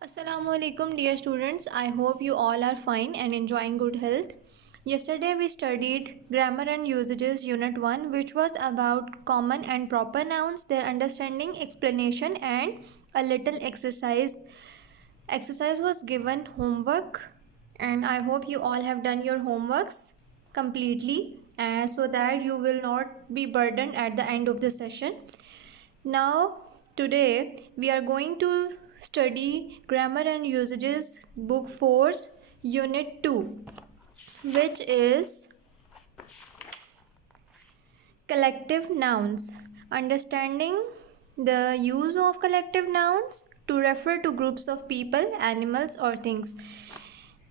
Assalamualaikum dear students. I hope you all are fine and enjoying good health. Yesterday we studied grammar and usages unit 1, which was about common and proper nouns, their understanding, explanation and a little exercise. Exercise was given homework and I hope you all have done your homeworks completely so that you will not be burdened at the end of the session. Now, today we are going to study Grammar and Usages Book 4's Unit 2, which is Collective Nouns. Understanding the use of collective nouns to refer to groups of people, animals, or things.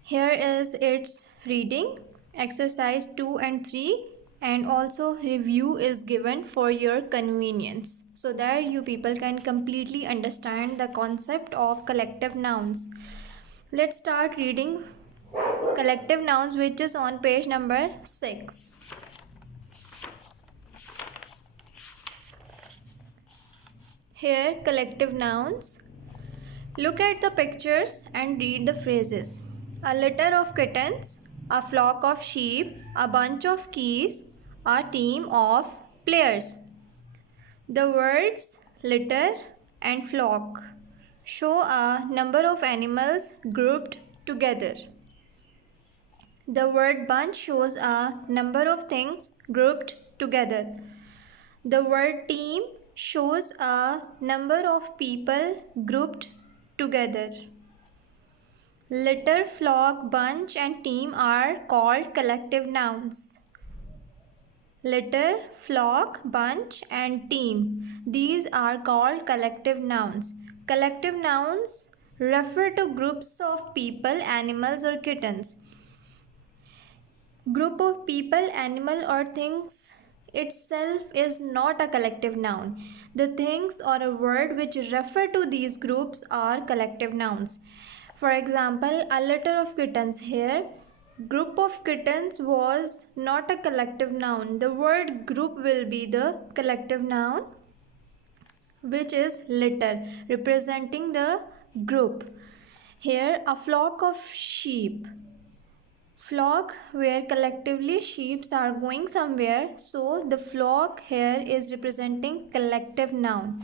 Here is its reading, exercise 2 and 3, and also review is given for your convenience so that you people can completely understand the concept of collective nouns. Let's start reading collective nouns, which is on page number 6. Here, collective nouns. Look at the pictures and read the phrases. A litter of kittens, a flock of sheep, a bunch of keys, a team of players. The words litter and flock show a number of animals grouped together. The word bunch shows a number of things grouped together. The word team shows a number of people grouped together. Litter, flock, bunch and team are called collective nouns. Litter, flock, bunch and team. These are called collective nouns. Collective nouns refer to groups of people, animals or kittens. Group of people, animal or things itself is not a collective noun. The things or a word which refer to these groups are collective nouns. For example, a litter of kittens. Here, group of kittens was not a collective noun. The word group will be the collective noun, which is litter, representing the group. Here, a flock of sheep. Flock, where collectively sheep are going somewhere, so the flock here is representing collective noun.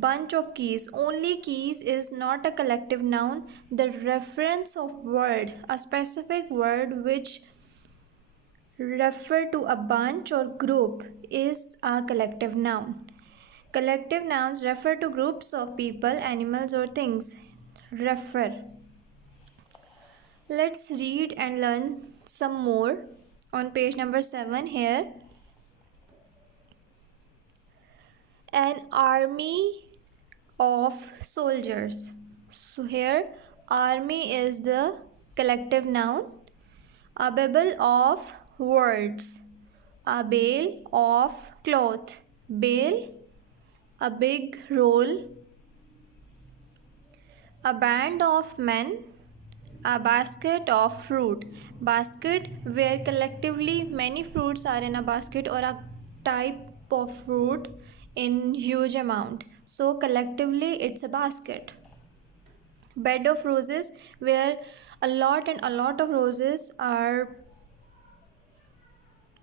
Bunch of keys. Only keys is not a collective noun. The reference of word, a specific word which refer to a bunch or group, is a collective noun. Collective nouns refer to groups of people, animals or things. Refer. Let's read and learn some more on page number 7 here. An army of soldiers. So here army is the collective noun. A babble of words. A bale of cloth. Bale, a big roll. A band of men. A basket of fruit. Basket, where collectively many fruits are in a basket, or a type of fruit in huge amount, so collectively it's a basket. Bed of roses, where a lot of roses are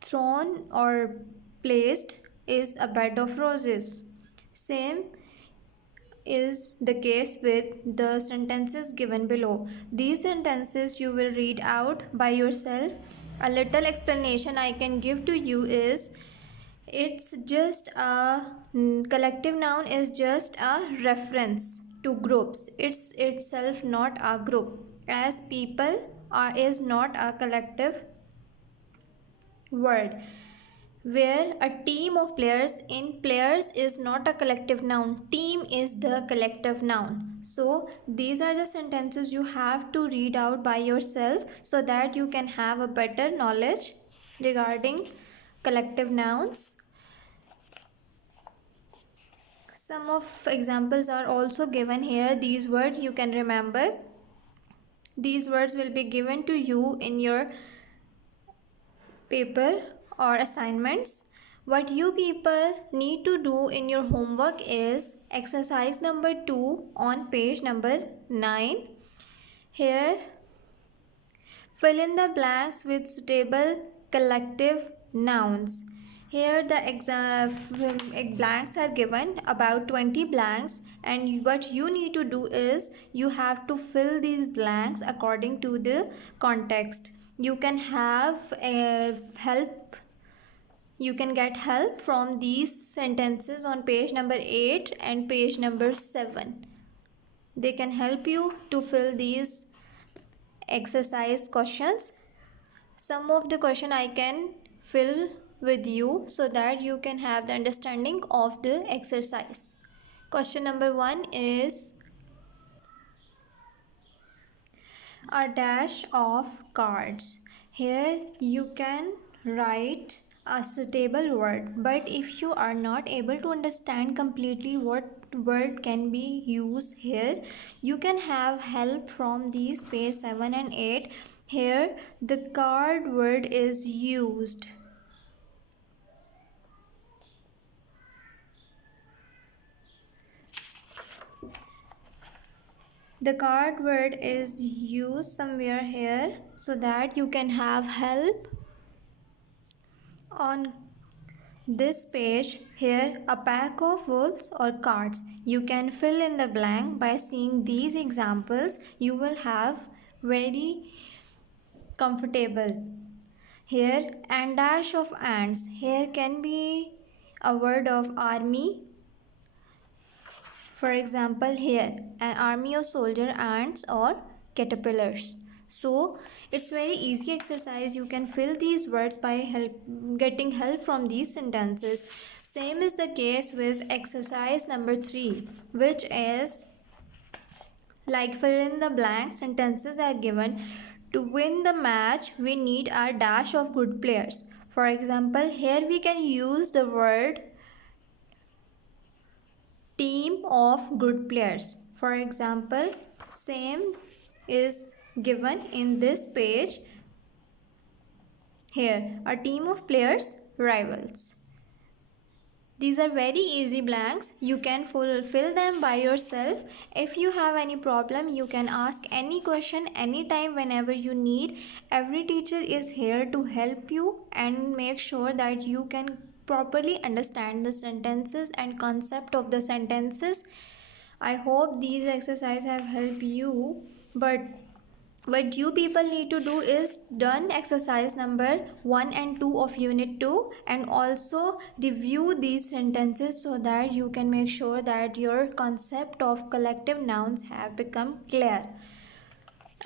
thrown or placed, is a bed of roses. Same is the case with the sentences given below. These sentences you will read out by yourself. A little explanation I can give to you is, it's just a collective noun is just a reference to groups. It's itself not a group, as people is not a collective word. Where a team of players, in players is not a collective noun, team is the collective noun. So these are the sentences you have to read out by yourself so that you can have a better knowledge regarding collective nouns. Some of examples are also given here. These words you can remember. These words will be given to you in your paper or assignments. What you people need to do in your homework is exercise number 2 on page number 9. Here, fill in the blanks with suitable collective nouns. Here the blanks are given, about 20 blanks, and what you need to do is you have to fill these blanks according to the context. You can have help. You can get help from these sentences on page number 8 and page number 7. They can help you to fill these exercise questions. Some of the question I can fill with you so that you can have the understanding of the exercise. Question number 1 is a dash of cards. Here you can write a suitable word, but if you are not able to understand completely what word can be used here, you can have help from these page 7 and 8. Here the card word is used. The card word is used somewhere here so that you can have help on this page. Here a pack of wolves or cards. You can fill in the blank by seeing these examples. You will have very comfortable. Here and dash of ants. Here can be a word of army. For example, here an army of soldier ants or caterpillars. So it's very easy exercise. You can fill these words by getting help from these sentences. Same is the case with exercise number 3, which is like fill in the blank. Sentences are given. To win the match, we need a dash of good players. For example, here we can use the word team of good players. For example, same is given in this page. Here, a team of players, rivals. These are very easy blanks. You can fill them by yourself. If you have any problem, you can ask any question anytime whenever you need. Every teacher is here to help you and make sure that you can properly understand the sentences and concept of the sentences. I hope these exercises have helped you, but what you people need to do is done exercise number 1 and 2 of unit 2 and also review these sentences so that you can make sure that your concept of collective nouns have become clear.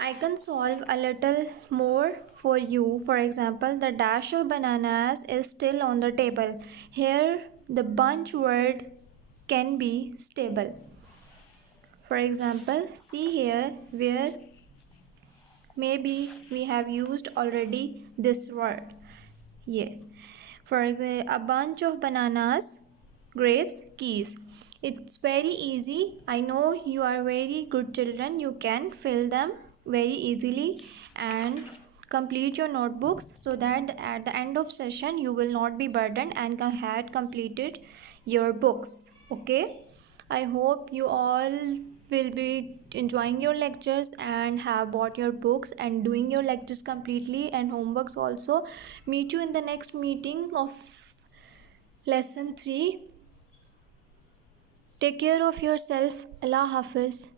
I can solve a little more for you. For example, the dash of bananas is still on the table. Here the bunch word can be stable. For example, see here where maybe we have used already this word. Yeah. For a bunch of bananas, grapes, keys. It's very easy. I know you are very good children. You can fill them very easily and complete your notebooks so that at the end of session you will not be burdened and had completed your books. Okay. I hope you all will be enjoying your lectures and have bought your books and doing your lectures completely and homeworks also. Meet you in the next meeting of lesson 3. Take care of yourself. Allah Hafiz.